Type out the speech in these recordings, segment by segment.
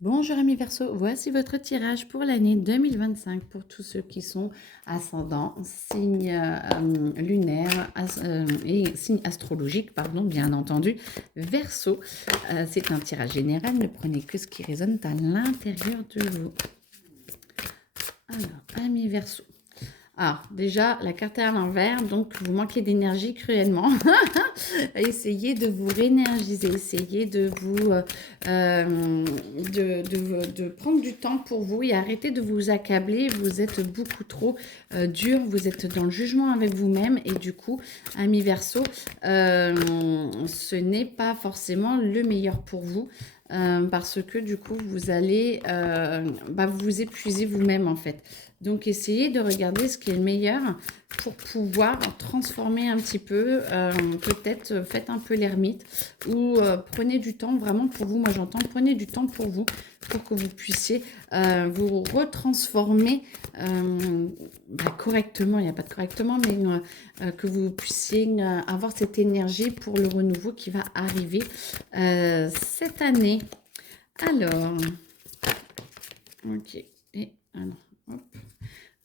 Bonjour amis Verseau, voici votre tirage pour l'année 2025 pour tous ceux qui sont ascendants, signes lunaires et signes astrologiques, pardon, bien entendu, Verseau. C'est un tirage général, ne prenez que ce qui résonne à l'intérieur de vous. Alors, amis Verseau. Ah, déjà, la carte est à l'envers, donc vous manquez d'énergie cruellement. Essayez de vous réénergiser, essayez de vous de prendre du temps pour vous et arrêtez de vous accabler. Vous êtes beaucoup trop dur, vous êtes dans le jugement avec vous-même et du coup, ami Verseau, ce n'est pas forcément le meilleur pour vous. Parce que du coup, vous allez vous épuiser vous-même en fait. Donc, essayez de regarder ce qui est le meilleur pour pouvoir transformer un petit peu. Peut-être faites un peu l'ermite ou prenez du temps vraiment pour vous. Moi, j'entends prenez du temps pour vous pour que vous puissiez vous retransformer correctement. Il n'y a pas de correctement, mais que vous puissiez avoir cette énergie pour le renouveau qui va arriver cette année. Alors, ok. Et alors, hop.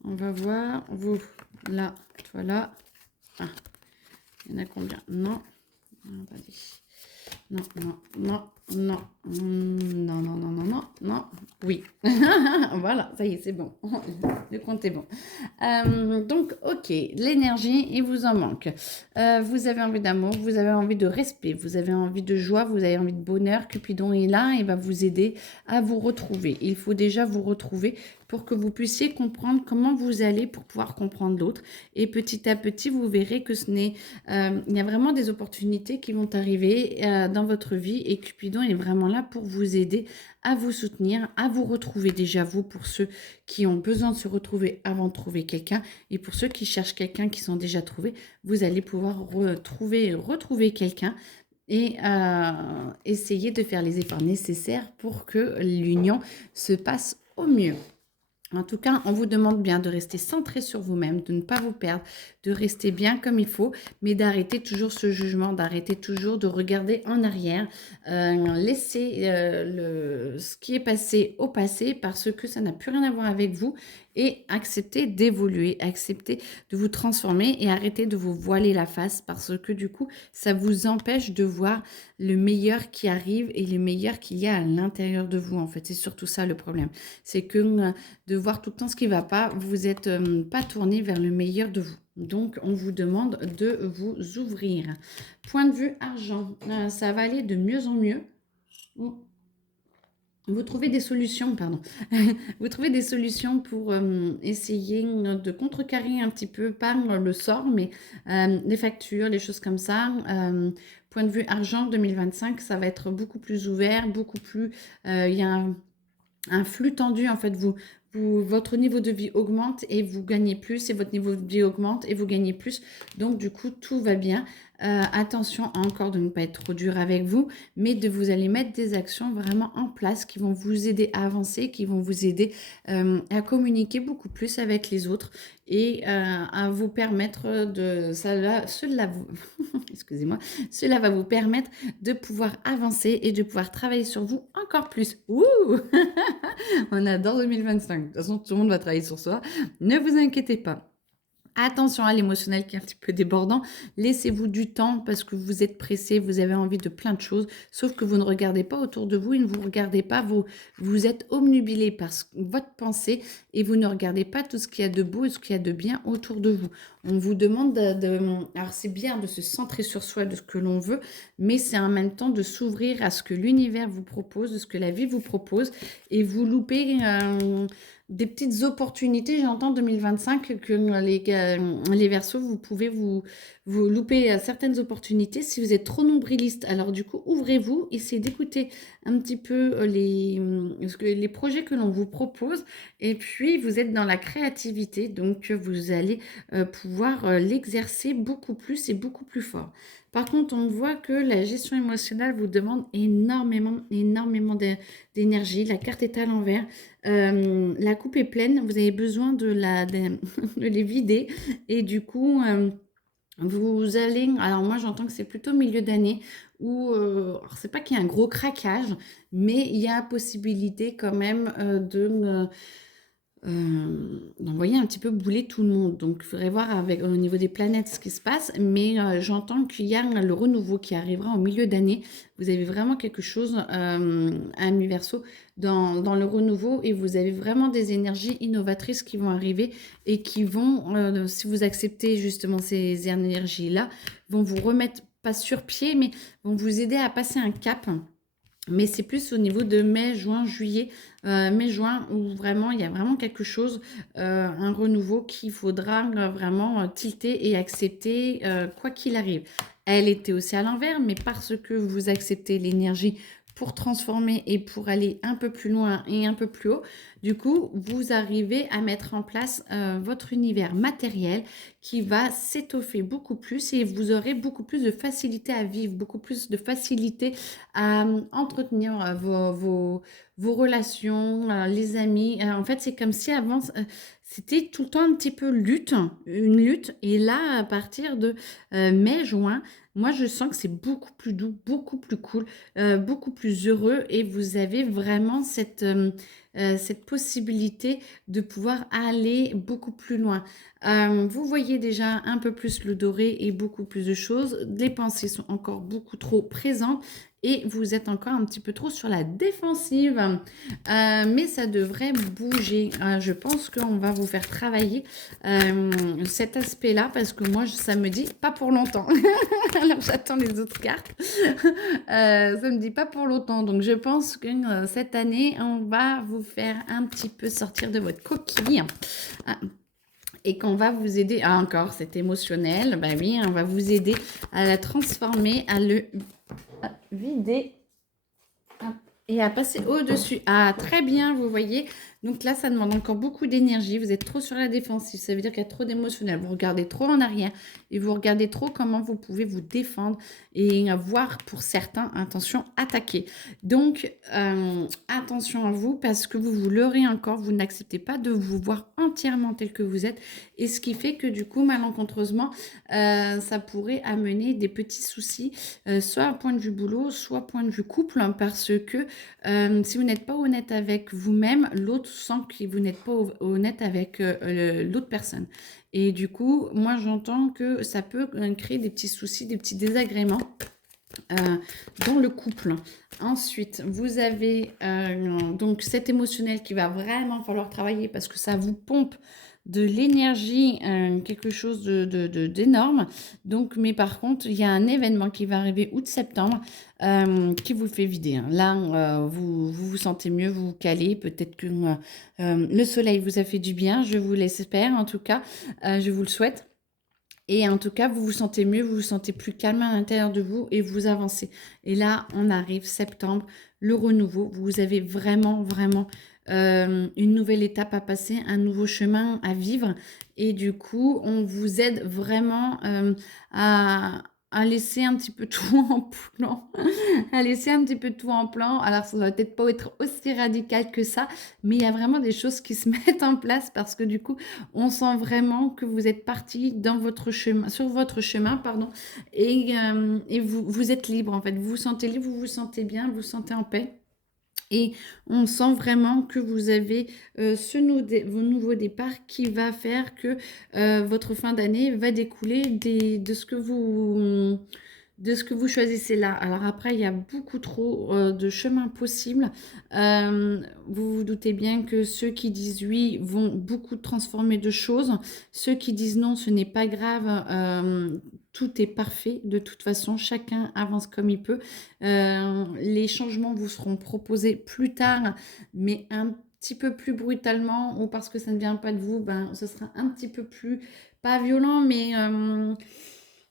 On va voir, vous, là, toi là. Ah, il y en a combien? Non. Ah, vas-y. Non, non, non, non, non, non, non, non, non, non, oui. Voilà, ça y est, c'est bon. Le compte est bon. Donc, ok, l'énergie, il vous en manque. Vous avez envie d'amour, vous avez envie de respect, vous avez envie de joie, vous avez envie de bonheur. Cupidon est là et va vous aider à vous retrouver. Il faut déjà vous retrouver pour que vous puissiez comprendre comment vous allez pour pouvoir comprendre l'autre. Et petit à petit, vous verrez que il y a vraiment des opportunités qui vont arriver dans votre vie et Cupidon est vraiment là pour vous aider à vous soutenir, à vous retrouver déjà vous pour ceux qui ont besoin de se retrouver avant de trouver quelqu'un et pour ceux qui cherchent quelqu'un qui sont déjà trouvés, vous allez pouvoir retrouver quelqu'un et essayer de faire les efforts nécessaires pour que l'union se passe au mieux. En tout cas, on vous demande bien de rester centré sur vous-même, de ne pas vous perdre, de rester bien comme il faut, mais d'arrêter toujours ce jugement, d'arrêter toujours de regarder en arrière, laisser ce qui est passé au passé parce que ça n'a plus rien à voir avec vous et accepter d'évoluer, accepter de vous transformer et arrêter de vous voiler la face parce que du coup, ça vous empêche de voir le meilleur qui arrive et le meilleur qu'il y a à l'intérieur de vous. En fait, c'est surtout ça le problème. C'est que de voir tout le temps ce qui ne va pas, vous n'êtes pas tourné vers le meilleur de vous. Donc, on vous demande de vous ouvrir. Point de vue argent, ça va aller de mieux en mieux. Vous trouvez des solutions, pardon. Vous trouvez des solutions pour essayer de contrecarrer un petit peu, pas le sort, mais les factures, les choses comme ça. Point de vue argent 2025, ça va être beaucoup plus ouvert, beaucoup plus... Il y a un flux tendu, en fait, votre niveau de vie augmente et vous gagnez plus, et votre niveau de vie augmente et vous gagnez plus. Donc, du coup, tout va bien. Attention encore de ne pas être trop dur avec vous, mais de vous aller mettre des actions vraiment en place qui vont vous aider à avancer, qui vont vous aider à communiquer beaucoup plus avec les autres et à vous permettre excusez-moi, cela va vous permettre de pouvoir avancer et de pouvoir travailler sur vous encore plus. Ouh On adore 2025. De toute façon, tout le monde va travailler sur soi. Ne vous inquiétez pas. Attention à l'émotionnel qui est un petit peu débordant. Laissez-vous du temps parce que vous êtes pressé, vous avez envie de plein de choses, sauf que vous ne regardez pas autour de vous et ne vous regardez pas, vous êtes obnubilé par votre pensée et vous ne regardez pas tout ce qu'il y a de beau et ce qu'il y a de bien autour de vous. On vous demande alors c'est bien de se centrer sur soi, de ce que l'on veut, mais c'est en même temps de s'ouvrir à ce que l'univers vous propose, de ce que la vie vous propose et vous loupez... des petites opportunités, j'entends 2025 que les Verseaux, vous pouvez vous louper certaines opportunités si vous êtes trop nombriliste. Alors du coup, ouvrez-vous, essayez d'écouter un petit peu les projets que l'on vous propose et puis vous êtes dans la créativité, donc vous allez pouvoir l'exercer beaucoup plus et beaucoup plus fort. Par contre, on voit que la gestion émotionnelle vous demande énormément, énormément d'énergie. La carte est à l'envers. La coupe est pleine, vous avez besoin de les vider et du coup, vous allez, alors moi j'entends que c'est plutôt milieu d'année alors c'est pas qu'il y a un gros craquage, mais il y a possibilité quand même d'envoyer un petit peu bouler tout le monde. Donc, il faudrait voir avec, au niveau des planètes ce qui se passe. Mais j'entends qu'il y a le renouveau qui arrivera en milieu d'année. Vous avez vraiment quelque chose, à mi-verso, dans le renouveau. Et vous avez vraiment des énergies innovatrices qui vont arriver et qui vont, si vous acceptez justement ces énergies-là, vont vous remettre, pas sur pied, mais vont vous aider à passer un cap. Mais c'est plus au niveau de mai, juin, juillet, mai, juin, où vraiment il y a vraiment quelque chose, un renouveau qu'il faudra vraiment tilter et accepter, quoi qu'il arrive. Elle était aussi à l'envers, mais parce que vous acceptez l'énergie pour transformer et pour aller un peu plus loin et un peu plus haut, du coup, vous arrivez à mettre en place votre univers matériel qui va s'étoffer beaucoup plus et vous aurez beaucoup plus de facilité à vivre, beaucoup plus de facilité à entretenir vos relations, les amis. En fait, c'est comme si avant, c'était tout le temps un petit peu une lutte. Et là, à partir de mai, juin, moi, je sens que c'est beaucoup plus doux, beaucoup plus cool, beaucoup plus heureux. Et vous avez vraiment cette possibilité de pouvoir aller beaucoup plus loin. Vous voyez déjà un peu plus le doré et beaucoup plus de choses. Les pensées sont encore beaucoup trop présentes et vous êtes encore un petit peu trop sur la défensive. Mais ça devrait bouger. Je pense qu'on va vous faire travailler cet aspect-là parce que moi, ça me dit pas pour longtemps. Alors, j'attends les autres cartes. Ça me dit pas pour longtemps. Donc, je pense que cette année, on va vous faire un petit peu sortir de votre coquille. Et qu'on va vous aider, encore, c'est émotionnel, bah oui, on va vous aider à la transformer, à le vider et à passer au-dessus. Ah, très bien, vous voyez. Donc là, ça demande encore beaucoup d'énergie. Vous êtes trop sur la défensive. Ça veut dire qu'il y a trop d'émotionnel. Vous regardez trop en arrière et vous regardez trop comment vous pouvez vous défendre et voir pour certains, attention, attaquer. Donc, attention à vous parce que vous leurrez encore. Vous n'acceptez pas de vous voir entièrement tel que vous êtes. Et ce qui fait que du coup, malencontreusement, ça pourrait amener des petits soucis, soit à point de vue boulot, soit point de vue couple, hein, parce que si vous n'êtes pas honnête avec vous-même, l'autre sent que vous n'êtes pas honnête avec l'autre personne. Et du coup, moi, j'entends que ça peut créer des petits soucis, des petits désagréments dans le couple. Ensuite, vous avez donc cet émotionnel qui va vraiment falloir travailler parce que ça vous pompe de l'énergie, quelque chose d'énorme. Donc, mais par contre, il y a un événement qui va arriver août-septembre qui vous le fait vider, hein. Là, vous sentez mieux, vous vous calez. Peut-être que le soleil vous a fait du bien, je vous l'espère en tout cas, je vous le souhaite. Et en tout cas, vous vous sentez mieux, vous vous sentez plus calme à l'intérieur de vous et vous avancez. Et là, on arrive septembre, le renouveau. Vous avez vraiment, vraiment une nouvelle étape à passer, un nouveau chemin à vivre. Et du coup, on vous aide vraiment à laisser un petit peu tout en plan. À laisser un petit peu tout en plan. Alors, ça ne va peut-être pas être aussi radical que ça, mais il y a vraiment des choses qui se mettent en place parce que du coup, on sent vraiment que vous êtes parti dans votre chemin, sur votre chemin, pardon, et vous êtes libre en fait. Vous vous sentez libre, vous vous sentez bien, vous vous sentez en paix. Et on sent vraiment que vous avez vos nouveaux départs qui va faire que votre fin d'année va découler de ce que vous choisissez là. Alors après, il y a beaucoup trop de chemins possibles. Vous vous doutez bien que ceux qui disent oui vont beaucoup transformer de choses. Ceux qui disent non, ce n'est pas grave. Tout est parfait. De toute façon, chacun avance comme il peut. Les changements vous seront proposés plus tard, mais un petit peu plus brutalement ou parce que ça ne vient pas de vous, ben, ce sera un petit peu plus, pas violent, mais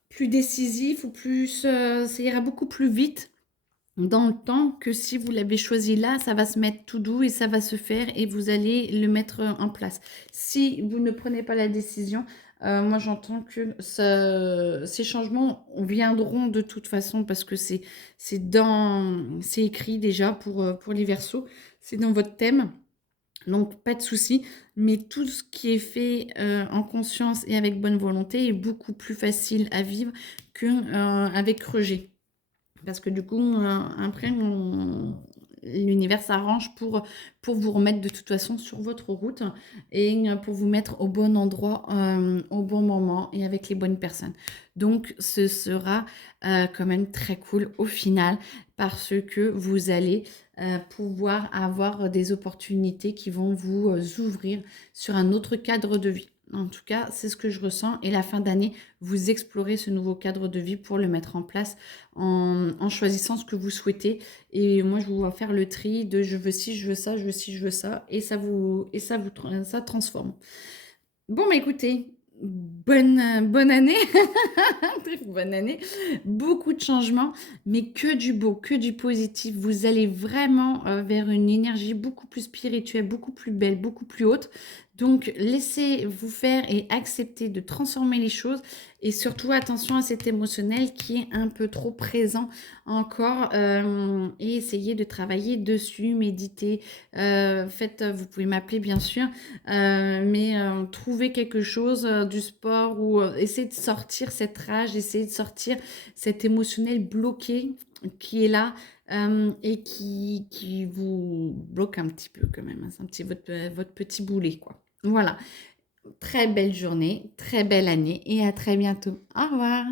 plus décisif ou plus, ça ira beaucoup plus vite dans le temps que si vous l'avez choisi là, ça va se mettre tout doux et ça va se faire et vous allez le mettre en place. Si vous ne prenez pas la décision, moi j'entends que ces changements viendront de toute façon parce que c'est écrit déjà pour les Verseaux, c'est dans votre thème. Donc, pas de souci, mais tout ce qui est fait en conscience et avec bonne volonté est beaucoup plus facile à vivre qu'avec rejet. Parce que du coup, après, l'univers s'arrange pour vous remettre de toute façon sur votre route et pour vous mettre au bon endroit, au bon moment et avec les bonnes personnes. Donc, ce sera quand même très cool au final parce que vous allez pouvoir avoir des opportunités qui vont vous ouvrir sur un autre cadre de vie. En tout cas, c'est ce que je ressens. Et la fin d'année, vous explorez ce nouveau cadre de vie pour le mettre en place en choisissant ce que vous souhaitez. Et moi, je vous vois faire le tri de je veux ci, je veux ça, je veux ci, je veux ça. Et ça transforme. Bon, bah écoutez, bonne année. Bonne année. Beaucoup de changements, mais que du beau, que du positif. Vous allez vraiment vers une énergie beaucoup plus spirituelle, beaucoup plus belle, beaucoup plus haute. Donc, laissez-vous faire et acceptez de transformer les choses. Et surtout, attention à cet émotionnel qui est un peu trop présent encore. Et essayez de travailler dessus, méditer. Vous pouvez m'appeler bien sûr. Mais trouver quelque chose, du sport ou essayer de sortir cette rage, essayer de sortir cet émotionnel bloqué qui est là et qui vous bloque un petit peu quand même. Hein. C'est un petit votre petit boulet, quoi. Voilà. Très belle journée, très belle année et à très bientôt. Au revoir.